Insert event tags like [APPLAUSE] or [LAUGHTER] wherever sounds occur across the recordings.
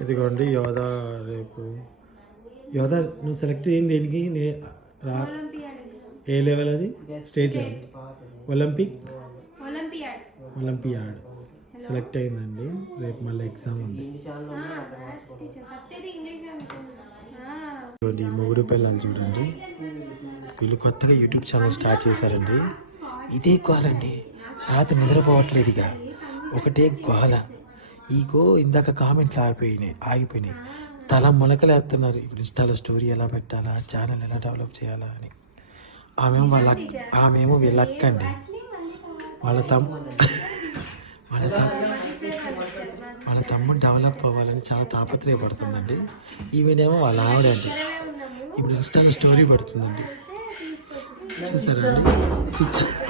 ఇదిగోండి యోధా రేపు. యోధా నువ్వు సెలెక్ట్ అయింది దేనికి? నే- రా. ఏ లెవెల్ అది? State level olympic olympiad select అయిందండి. రేపు మళ్ళీ ఎగ్జామ్ ఉంది. ఈ మొగుడు పిల్లలు చూడండి. వీళ్ళు కొత్తగా యూట్యూబ్ ఛానల్ స్టార్ట్ చేశారండి. ఇదే గోలండి. రాత్రి నిద్రపోవట్లేదు ఇక. ఒకటే గోల. ఈగో ఇందాక కామెంట్లు ఆగిపోయినాయి ఆగిపోయినాయి. తల మొలకలేస్తున్నారు. ఇప్పుడు ఇన్స్టాలో స్టోరీ ఎలా పెట్టాలా ఛానల్ ఎలా డెవలప్ చేయాలా అని. ఆమెమో వాళ్ళ ఆమెమో వీళ్ళ అక్క అండి. వాళ్ళ తమ్ వాళ్ళ తమ్ వాళ్ళ తమ్ముడు డెవలప్ అవ్వాలని చాలా తాపత్రయపడుతుందండి. ఈవిడేమో వాళ్ళ ఆవిడండి ఇప్పుడు ఇన్స్టాలో స్టోరీ పడుతుందండి. చూసారండి స్విచ్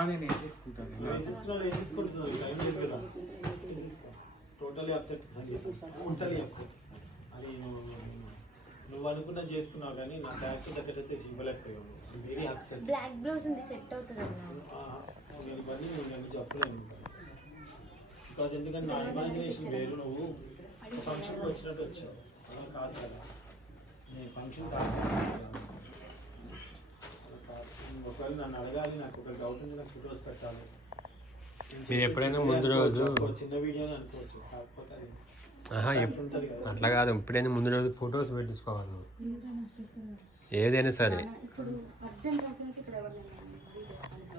నేను ఏం చేసుకుంటాను వేసేసుకుంటుంది టైం లేదు కదా టోటలీ అప్సెట్ టోటలీ అప్సెట్ అది నువ్వు అనుకున్నా చేసుకున్నావు కానీ నా బ్యాక్ దగ్గరైతే ఇవ్వలేకపోయావు వెరీ అప్సెట్ బ్లాక్ బ్లౌజ్ ఉంది సెట్ అవుతుంది నేను ఇవన్నీ నేను చెప్పలేను. బికాజ్ ఎందుకంటే నా ఇమాజినేషన్ వేరు నువ్వు ఫంక్షన్కి వచ్చినట్టు వచ్చావు. అలా కాదు కదా. నేను ఫంక్షన్ కాదు. ఒకవేళ నన్ను అడగాలి నాకు ఒక డౌట్ ఉంది నాకు ఫొటోస్ పెట్టాలి. మీరు ఎప్పుడైనా ముందు రోజు- చిన్న వీడియో అనుకోవచ్చు. కాకపోతే అట్లా కాదు. ఇప్పుడైనా ముందు రోజు ఫొటోస్ పెట్టించుకోవాలి నువ్వు. ఏదైనా సరే.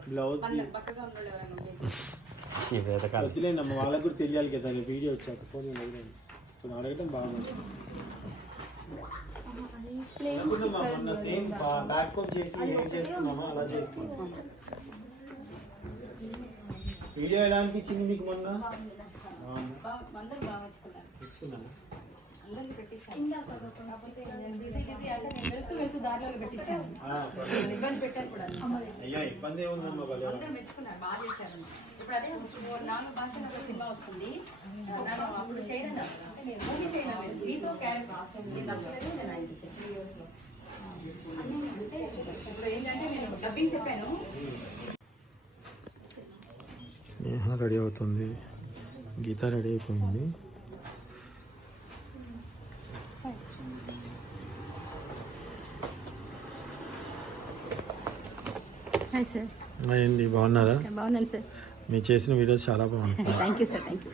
బ్లౌజ్ ఇదైతే కాదు. వద్దులేండి అమ్మ వాళ్ళకి కూడా తెలియాలి కదా నేను వీడియో వచ్చాక ఫోన్ అడగండి ఇప్పుడు అడగటం బాగుంది మొన్న సేమ్ బ్యాక్ చేసి ఏం చేసుకున్నామో అలా చేసుకున్నాం. వీడియో ఎలా అనిపించింది మీకు మొన్న? బాగా తెచ్చుకున్నాను అయ్యా ఇబ్బంది ఏముందమ్మా భలే. అందరూ మెచ్చుకున్నారు బాగా చేశారు. ఇప్పుడు అదే నాలుగు భాషలో సినిమా వస్తుంది. అప్పుడు అంటే నేను మూవీ చేయలేదు మీతో క్యారెక్టర్ మీకు నచ్చలేదు నేను ఆయన చేశాను అంటే ఇప్పుడు ఏంటంటే నేను డబ్బింగ్ చెప్పాను. స్నేహ రెడీ అవుతుంది. గీత రెడీ అయిపోయింది. Hi sir. ఏంటి బాగున్నారా? బాగున్నాను సార్. మీరు చేసిన వీడియోస్ చాలా బాగుంటాయి thank you sir thank you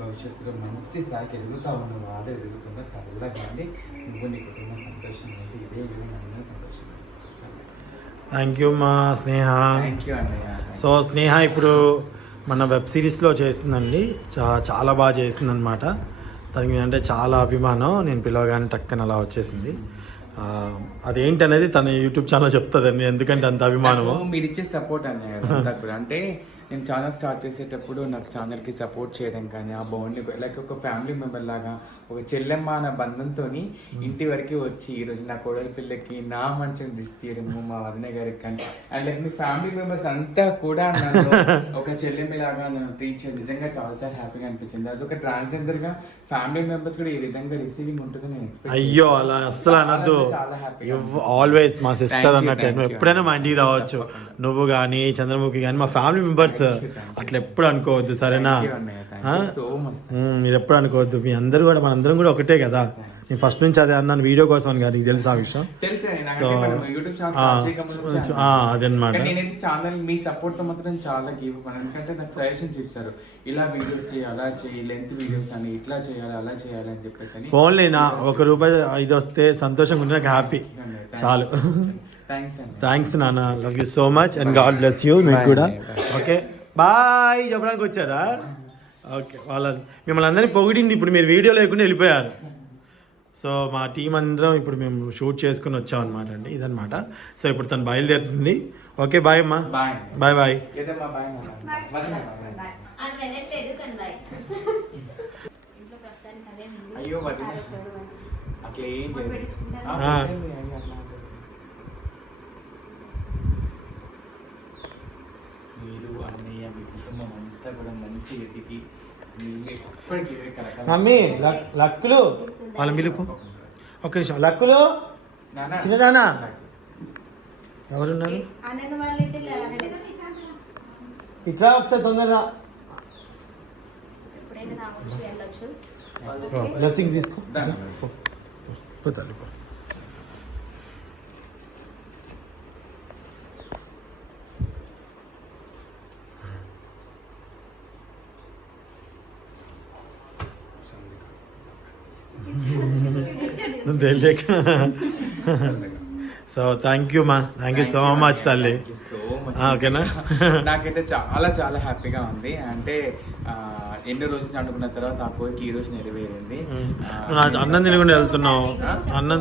భవిష్యత్తులో మంచి స్థాయికి ఎదుగుతా ఉన్న వాడు ఎదుగుతున్నా చల్లగా ఉండి నువ్వు నీ కుటుంబ సంతోషం ఏంటి? ఇదే విధంగా సంతోషం థ్యాంక్ యూ మా స్నేహ. థ్యాంక్ యూ అన్నయ్య. సో స్నేహ ఇప్పుడు మన వెబ్ సిరీస్లో చేస్తుందండి. చా చాలా బాగా చేసింది అనమాట తనకి అంటే చాలా అభిమానం. నేను పిలవగానే టక్కన అలా వచ్చేసింది. అదేంటనేది తన యూట్యూబ్ ఛానల్ చెప్తుందండి. ఎందుకంటే అంత అభిమానము. మీరు ఇచ్చే సపోర్ట్ అన్నయ్య. అంటే నేను ఛానల్ స్టార్ట్ చేసేటప్పుడు నాకు ఛానల్కి సపోర్ట్ చేయడం కానీ ఆ బాండ్ లైక్ ఒక ఫ్యామిలీ మెంబర్ లాగా ఒక చెల్లెమ్మ అన్న బంధంతో ఇంటి వరకు వచ్చి ఈరోజు నా కోడలి పిల్లకి నా మంచిని దృష్టి తీయడము మా వదిన గారికి కానీ అండ్ లైక్ మీ ఫ్యామిలీ మెంబర్స్ అంతా కూడా నన్ను [LAUGHS] ఒక చెల్లెమ్మ లాగా నన్ను ట్రీట్ చేయడం నిజంగా చాలా చాలా హ్యాపీగా అనిపించింది. అది ఒక ట్రాన్స్జెండర్గా ఫ్యామిలీ మెంబర్స్ కూడా ఈ విధంగా రిసీవింగ్ ఉంటుందని నేను ఎక్స్పెక్ట్ అయ్యో అలా అస్సలు అనద్దు. ఆల్వేస్ మా సిస్టర్ అన్నట్టు. ఎప్పుడైనా మా ఇంటికి రావచ్చు. నువ్వు కానీ చంద్రముఖి కానీ మా ఫ్యామిలీ మెంబర్స్ You. అట్లా ఎప్పుడు అనుకోవద్దు సరేనా? సో మీరు ఎప్పుడు అనుకోవద్దు. మీ అందరూ కూడా మనందరం కూడా ఒకటే కదా? నేను ఫస్ట్ నుంచి అదే అన్నాను వీడియో కోసం అని కాదు నీకు తెలుసు ఆ విషయం. అదన్నమాట. కానీ నేనైతే ఛానల్ మీ సపోర్ట్తో మాత్రం చాలా గివ్ ఎందుకంటే నాకు సజెషన్స్ ఇచ్చారు. ఇలా వీడియోస్ చేయి అలా చేయి లెంత్ వీడియోస్ అని ఇట్లా చేయాలి అలా చేయాలి అని చెప్పేసి అని. ఓన్లీ నా ఒక రూపాయి ఇది వస్తే సంతోషంగా ఉంటే నాకు హ్యాపీ చాలు. థ్యాంక్స్ నాన్న love you so much and god bless you మీకు Bye, కూడా. Bye. ఓకే బాయ్ చెప్పడానికి వచ్చారా? ఓకే వాళ్ళ మిమ్మల్ని అందరినీ పొగిడింది ఇప్పుడు మీరు వీడియో లేకుండా వెళ్ళిపోయారు. సో మా టీం అందరం ఇప్పుడు మేము షూట్ చేసుకుని వచ్చాం అనమాట అండి. ఇదనమాట సో ఇప్పుడు తను బయలుదేరుతుంది. ఓకే బాయ్ అమ్మా. బాయ్ బాయ్ అయ్యో అట్లా ఏం లేదు ఆ, ఆ. పెట్టండి, అయ్యో, అట్లా అంటే. మీరు అన్నయ్య మీ కుటుంబం అంతా కూడా మంచి ఎదిగి. మమ్మీ లక్- లక్కులు. వాళ్ళ పిలుపు ఒక్క నిమిషం. లక్కులు. చిన్నదానా? ఎవరున్నారు? ఇట్లా ఒకసారి తొందరగా. బ్లెస్సింగ్ తీసుకో. పోతాను పో. నువ్వు తెలియక. సో థ్యాంక్ యూ మా థ్యాంక్ యూ సో మచ్ తల్లి. Thank you so much. ఆ, ఓకేనా? [LAUGHS] నాకైతే చాలా చాలా హ్యాపీగా ఉంది. అంటే ఎన్నో రోజులు అనుకున్న తర్వాత ఆ కోరిక ఈ రోజు నెరవేరింది. నా అన్నం తినకుండా వెళ్తున్నావు. అన్నం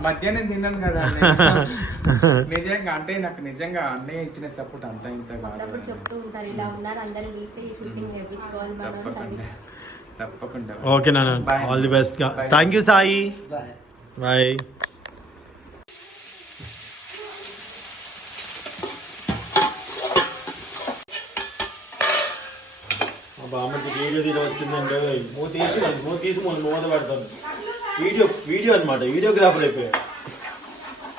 మధ్యాహ్నం తిన్నాను కదా. [LAUGHS] నిజంగా అంటే నాకు నిజంగా అన్నయ్య ఇచ్చిన సపోర్ట్ అంతా ఇంత బాగా చెప్తూ ఉంటారు ఇలా ఉన్నారు అందరూ తీసి షూటింగ్ చేయించుకోవాలి తప్పకుండా. ఓకే నాన్న. All the best Bye. Thank you Sai bye బామ్మకి video తీర వచ్చిందంటే మూత తీసి మూత తీసి మనం మూత పెడతాను. వీడియో వీడియో అనమాట వీడియోగ్రాఫర్ అయిపోయాడు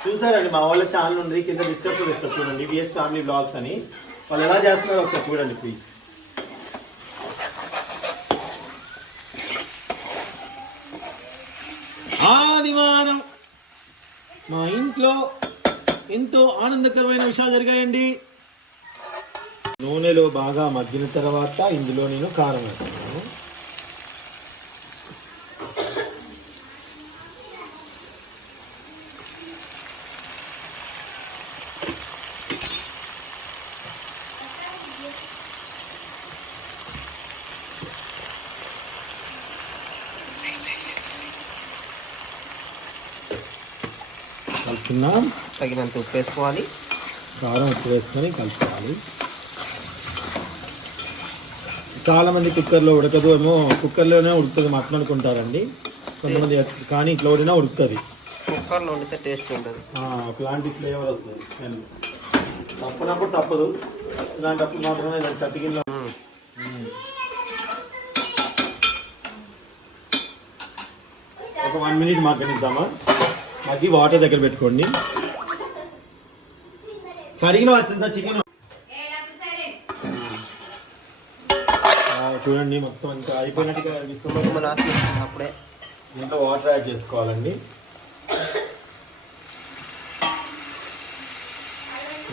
చూసారండి మా వాళ్ళ ఛానల్ ఉంది. కింద డిస్క్రిప్షన్ ఇస్తారు చూడండి. విఎస్ ఫ్యామిలీ బ్లాగ్స్ అని. వాళ్ళు ఎలా చేస్తున్నారో ఒకసారి చూడండి ప్లీజ్ ఆదివారం మా ఇంట్లో ఎంతో ఆనందకరమైన విషయాలు జరిగాయండి. నూనెలో బాగా మగ్గిన తర్వాత ఇందులో నేను కారం వేస్తాను. కలుపుకుందాం తగినంత ఉప్పు వేసుకోవాలి. కారం ఉప్పు వేసుకొని కలుపుకోవాలి. చాలా మంది కుక్కర్లో ఉడకదు ఏమో కుక్కర్లోనే ఉడుకుతుంది మటన్ అనుకుంటారండి. కొంతమంది కానీ ఇట్లా ఉడినా ఉడుకుతుంది. కుక్కర్లో వండితే టేస్ట్ ఉండదు. ఒకలాంటి ఫ్లేవర్ వస్తుంది. తప్పనప్పుడు తప్పదు. ఇలాంటప్పుడు మాత్రమే ఇలా చతికిన ఒక వన్ మినిట్ మగ్గనిద్దామా మగ్గి వాటర్ దగ్గర పెట్టుకోండి. కడిగిన వచ్చిందా చికెన్. చూడండి మొత్తం ఇంకా అయిపోయినట్టుగా అనిపిస్తుంది అప్పుడే. దీంట్లో వాటర్ యాడ్ చేసుకోవాలండి.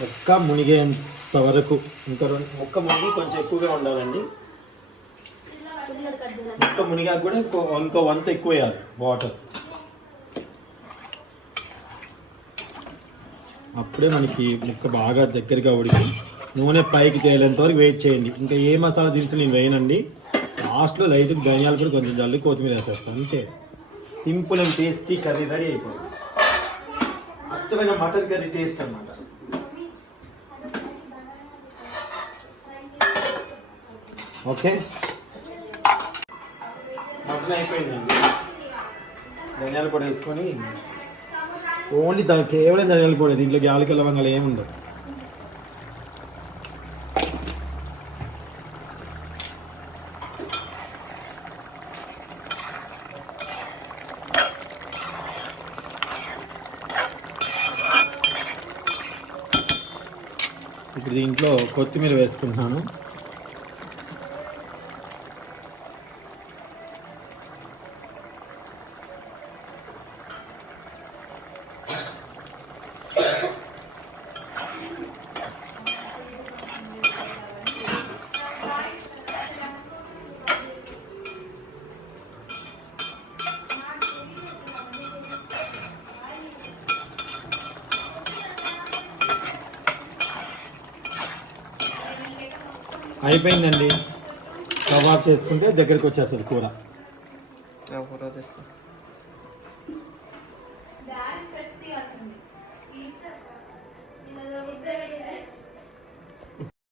ముక్క మునిగేంత వరకు ఇంకా రెండు ముక్క మునిగి కొంచెం ఎక్కువగా ఉండాలండి. ముక్క మునిగాక కూడా ఇంకో ఇంకో వంత ఎక్కువ వేయాలి వాటర్. అప్పుడే మనకి ముక్క బాగా దగ్గరగా ఉడికి నూనె పైకి తేలేంత వరకు వెయిట్ చేయండి. ఇంకా ఏ మసాలా దినుసులు నేను వేయనండి. లాస్ట్లో లైట్ ధనియాలు కూడా కొంచెం జల్లి కొత్తిమీర వేసేస్తాను. అంతే. Simple and tasty curry ready అయిపోయింది అచ్చమైన మటన్ కర్రీ టేస్ట్ అనమాట ఓకే. మటన్ అయిపోయిందండి. ధనియాలు కూడా వేసుకొని ఓన్లీ దాని కేవలం ధనియాల పొడి దీంట్లో యాలకి లవంగాలు ఏమి ఉండదు ఇప్పుడు దీంట్లో కొత్తిమీర వేసుకుంటున్నాను. అయిపోయిందండి. కబాబ్ చేసుకుంటే దగ్గరికి వచ్చేస్తుంది కూర. ఫోటో